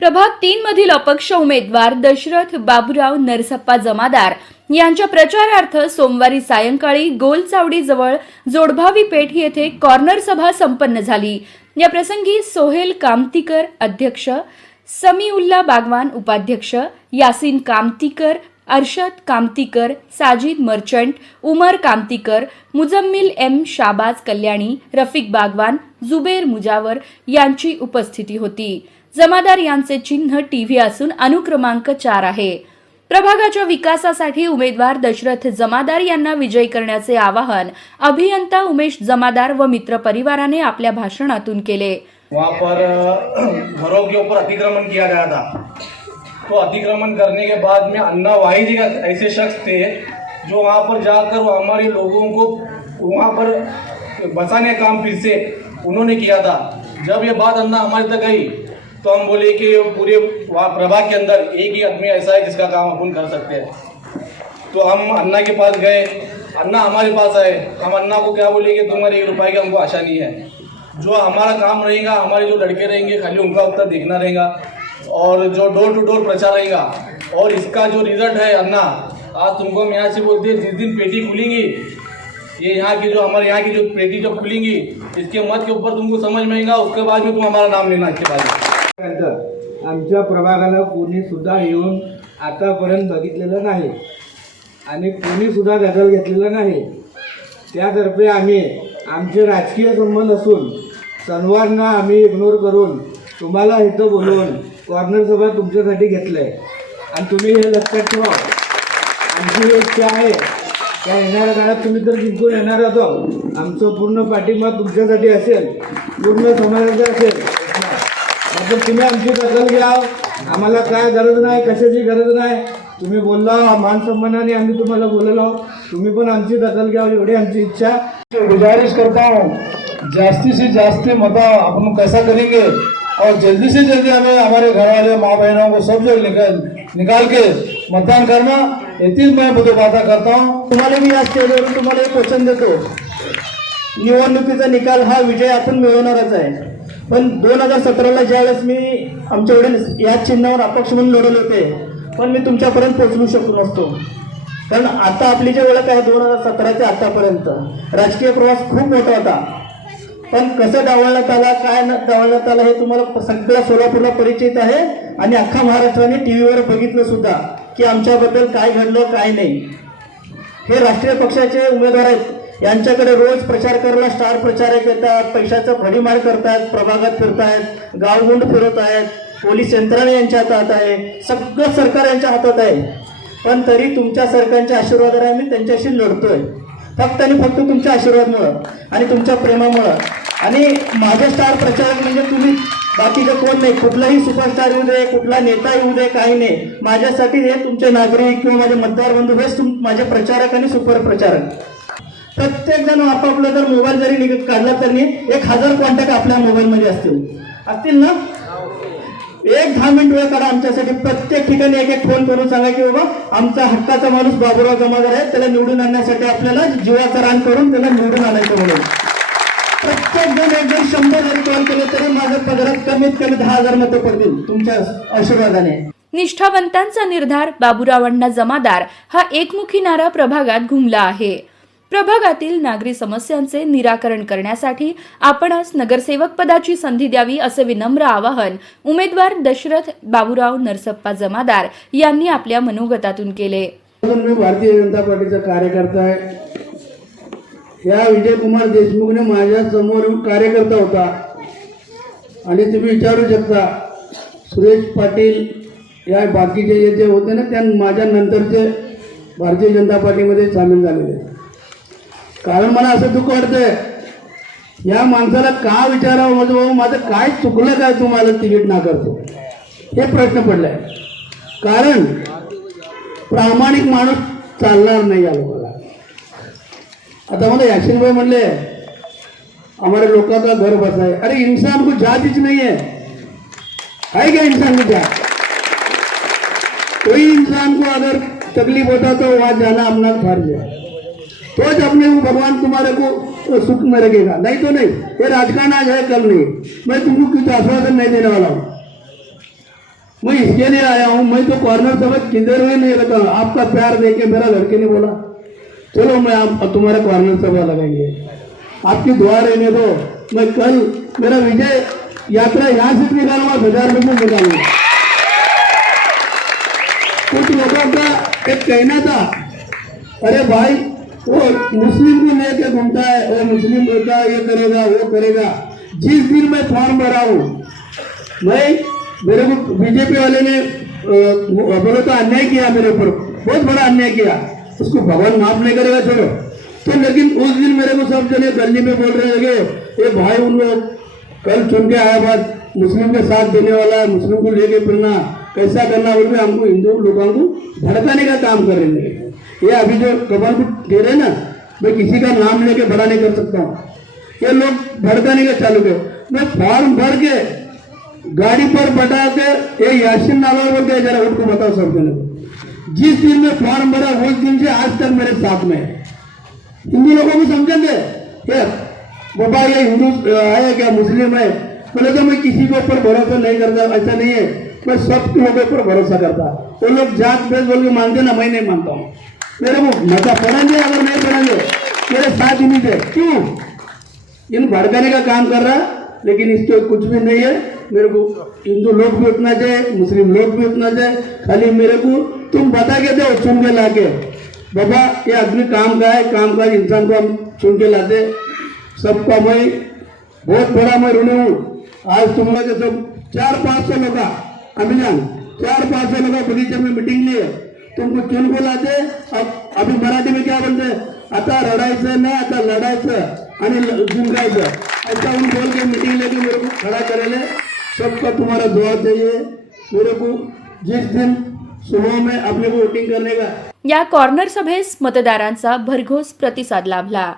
प्रभाग तीन मधील अपक्ष उमेदवार दशरथ बाबूराव नरसप्पा जमादार यांच्या प्रचारार्थ सोमवारी सायंकाळी गोल चावडीजवळ जोडभावी पेठ येथे कॉर्नर सभा संपन्न झाली. या प्रसंगी सोहेल कामतीकर अध्यक्ष समीउल्ला बागवान उपाध्यक्ष यासीन कामतीकर अर्शद कामतीकर साजिद मर्चंट उमर कामतीकर मुजम्मिल एम शाबाज कल्याणी रफिक बागवान जुबेर मुजावर यांची उपस्थिती होती. जमादार यांचे चिन्ह टीव्ही असून अनुक्रमांक चार आहे. प्रभागाच्या विकासासाठी उमेदवार दशरथ जमादार यांना विजयी करण्याचे आवाहन अभियंता उमेश जमादार व मित्र परिवाराने आपल्या भाषणातून केले. वहाँ पर घरों के ऊपर अतिक्रमण किया गया था। तो अतिक्रमण करने के बाद में अन्ना वाहिद का ऐसे शख्स थे जो वहाँ पर जाकर वो हमारे लोगों को वहाँ पर बसाने का काम फिर से उन्होंने किया था। जब ये बात अन्ना हमारे तक गई तो हम बोले कि पूरे वहाँ प्रभाग के अंदर एक ही आदमी ऐसा है जिसका काम अपन कर सकते हैं। तो हम अन्ना के पास गए। अन्ना हमारे पास आए। हम अन्ना को क्या बोले कि तुम्हारे एक रुपए की हमको आशा नहीं है। जो हमारा काम रहेगा, हमारे जो लड़के रहेंगे, खाली उनका उत्तर देखना रहेगा। और जो डोर टू डोर प्रचार रहेगा। और इसका जो रिज़ल्ट है, अन्ना, आज तुमको हम यहाँ से बोलते हैं, जिस दिन पेटी खुलेंगी, ये यहाँ की जो, हमारे यहाँ की जो पेटी जो खुलेंगी, इसके मत के ऊपर तुमको समझ में आएगा, उसके बाद में तुम हमारा नाम लेना इसके बाद। में आमच्या प्रभागाला कोणी सुद्धा येऊन आतापर्यंत बघितलेलं नाही. आणि कोणी सुद्धा दखल घेतलेलं नाही. त्यातर्फे आम्ही आमचे राजकीय संबंध असून सणवारना आम्ही इग्नोर करून तुम्हाला इथं बोलवून कॉर्नर सभा तुमच्यासाठी घेतलंय. आणि तुम्ही हे लक्षात ठेवा. आमची इच्छा आहे त्या येणाऱ्या काळात तुम्ही तर जिंकून येणार आहोत. आमचं पूर्ण पाठिंबा तुमच्यासाठी असेल. पूर्ण समाजाचा असेल. आता तुम्ही आमची दखल घ्या आम्हाला काय गरज नाही कशाची गरज नाही. तुम्ही बोलला मानसन्मानाने आम्ही तुम्हाला बोललो तुम्ही पण आमची दखल घ्या एवढी आमची इच्छा. गुजारिश करता हूँ जास्ती से जास्ती मता अपन कैसा करेंगे और जल्दी से जल्दी हमें हमारे घर वाले माँ बहनों को सब लोग निकाल निकाल के. मतदान करना इतनी मैं मुझे वादा करता हूँ तुम्हाला मी या स्टेजवरून तुम्हाला एक वचन देतो. निवडणुकीचा निकाल हा विजय आपण मिळवणारच आहे. पण दोन हजार सतराला ज्यावेळेस मी आमच्या वडील या चिन्हावर अपक्ष म्हणून लढवले होते पण मी तुमच्यापर्यंत पोहोचवू शकलो नसतो. कारण आता आपली जी ओळख आहे दोन हजार सतरा ते आतापर्यंत राजकीय प्रवास खूप मोठा होता. पण कसं डावळण्यात आला काय न डावलण्यात आलं हे तुम्हाला सगळ्या सोलापूरला परिचित आहे. आणि अख्खा महाराष्ट्राने टी व्हीवर बघितलं सुद्धा की आमच्याबद्दल काय घडलं काय नाही. हे राष्ट्रीय पक्षाचे उमेदवार आहेत. यांच्याकडे रोज प्रचार करायला स्टार प्रचारक येतात पैशाचा भडीमार करतात प्रभागात फिरतायत गावगुंड फिरत आहेत पोलीस यंत्रणा यांच्या हातात आहे सगळं सरकार यांच्या हातात आहे. पण तरी तुमच्या सरकारच्या आशीर्वादाने आम्ही त्यांच्याशी लढतोय. फक्त आणि फक्त तुमच्या आशीर्वादमुळं आणि तुमच्या प्रेमामुळं. आणि माझा स्टार प्रचारक म्हणजे तुम्ही. बाकीचं कोण नाही. कुठलाही सुपरस्टार येऊ दे कुठला नेता येऊ दे काही नाही. माझ्यासाठी हे तुमचे नागरिक किंवा माझे मतदार बंधू हेच तुम माझे प्रचारक आणि सुपर प्रचारक. प्रत्येक जण आपापला जर मोबाईल जरी निघत काढला तरी एक हजार कॉन्टॅक्ट आपल्या मोबाईलमध्ये असतील. असतील ना? एक दहा मिनिट वेळ काढा आमच्यासाठी. प्रत्येक ठिकाणी एक एक फोन करून सांगा की बाबा आमचा हक्काचा माणूस बाबुराव जमादार आहे. त्याला निवडून आणण्यासाठी आपल्याला जीवाचं रान करून त्याला निवडून आणायचं म्हणून. प्रत्येक जण एक जण शंभर जरी कॉल केले तरी माझ्या पदरात कमीत कमी दहा हजार मतं पडतील तुमच्या आशीर्वादाने. निष्ठावंतांचा निर्धार बाबुरावांना जमादार हा एकमुखी नारा प्रभागात घुमला आहे. प्रभागातील नागरी समस्यांचे निराकरण करण्यासाठी आपणास नगरसेवक पदाची संधी द्यावी असे विनम्र आवाहन उमेदवार दशरथ बाबूराव नरसप्पा जमादार यांनी आपल्या मनोगतातून केले. मी भारतीय जनता पार्टीचा कार्यकर्ता आहे. या विजयकुमार देशमुखने माझ्यासमोर कार्यकर्ता होता. आणि तुम्ही विचारू शकता सुरेश पाटील या बाकीचे जे जे होते ना त्या माझ्या नंतरचे भारतीय जनता पार्टीमध्ये सामील झालेले. कारण मला असं दुःख वाटतंय. या माणसाला का विचारावं? म्हणजे माझं भाऊ माझं काय चुकलं काय तुम्हाला तिकीट नाकारतो? हे प्रश्न पडलाय. कारण प्रामाणिक माणूस चालणार नाही या लोकांना आता मला याशिन भाई म्हणले हमारे लोकांचा का घर बसा है अरे इंसान को जात ही नहीं है है क्या इंसान को जात कोई इंसान को अगर तकलीफ होता तो वहां जाना अपना फर्ज है तो जब अपने को भगवान तुम्हारे को सुख में रखेगा। नहीं तो नहीं, ये राजकारण आज है, कल नहीं। मैं तुमको कुछ आश्वासन नहीं देने वाला हूँ। मैं इसके लिए आया हूँ, मैं तो कॉर्नर समझ किधर भी नहीं रखा। आपका प्यार देके मेरा लड़के ने बोला, चलो मैं आप तुम्हारा कॉर्नर सभा लगाएँगे। आपकी दुआ रहने दो। मैं कल मेरा विजय यात्रा यहाँ से निकालूँगा, बाज़ार में निकालूँगा। कुछ लोगों का एक कहना था, अरे भाई वो मुस्लिम को लेके घूमता है, वो मुस्लिम बोलता है, ये करेगा, वो करेगा। जिस दिन मैं फॉर्म भरा हूँ, मैं, मेरे को बीजेपी वाले ने बोलो तो अन्याय किया मेरे ऊपर, बहुत बड़ा अन्याय किया। उसको भगवान माफ़ नहीं करेगा छोड़ो तो लेकिन उस दिन मेरे को सब जने गली में बोल रहे लगे ये भाई उन लोग कल चुन के आया बात, मुस्लिम के साथ देने वाला है, मुस्लिम को लेके फिरना। कैसा करना बोल के हमको हिंदू लोगों को भड़काने का काम कर रहे हैं। ये अभी जो कमल को दे रहे ना, मैं किसी का नाम लेके बड़ा नहीं कर सकता हूँ। ये लोग भड़काने का चालू किया। मैं फॉर्म भर के गाड़ी पर बैठा के ये यासिन नाला बोल के जरा उनको बताओ सब जने जिस दिन में फॉर्म भरा, उस दिन से आज तक मेरे साथ में हिंदू लोगों को समझेंगे? बाबा, ये हिंदू है क्या, मुस्लिम है? बोले तो मैं किसी के ऊपर भरोसा नहीं करता, ऐसा नहीं है। मैं सब लोगों पर भरोसा करता वो लोग जात भेद बोल के मानते ना, मैं नहीं मानता हूँ। मेरे को मज़ा पढ़ेंगे अगर नहीं पढ़ेंगे मेरे साथ ही नहीं थे। क्यों? इन भड़काने का काम कर रहा, लेकिन इसके कुछ भी नहीं है। मेरे को हिंदू लोग भी उतना चाहिए मुस्लिम लोग भी उतना चाहिए खाली मेरे को तुम बता के दो, चुन के लाके। बाबा, ये आदमी काम का है, काम का इंसान को हम चुन के लाते। सबका मैं बहुत बड़ा मैं ऋणी हूँ। आज तुम लोग चार पाँच सौ लोग अभियान चार पाँच सौ लोग बगीचे में मीटिंग लिए तुमको चुन बुलाते अब अभी मराठी में क्या बोलते? आता रडायचं नाही आता लढायचं आणि ल- जिंकायचं ऐसा उन बोल के मीटिंग लेके मेरे को खड़ा करेले. सबका तुम्हारा दुआ चाहिए. मेरे को जिस दिन सुबह में अपने को वोटिंग करने का. या कॉर्नर सभेस मतदारांचा भरघोस प्रतिसाद लाभला.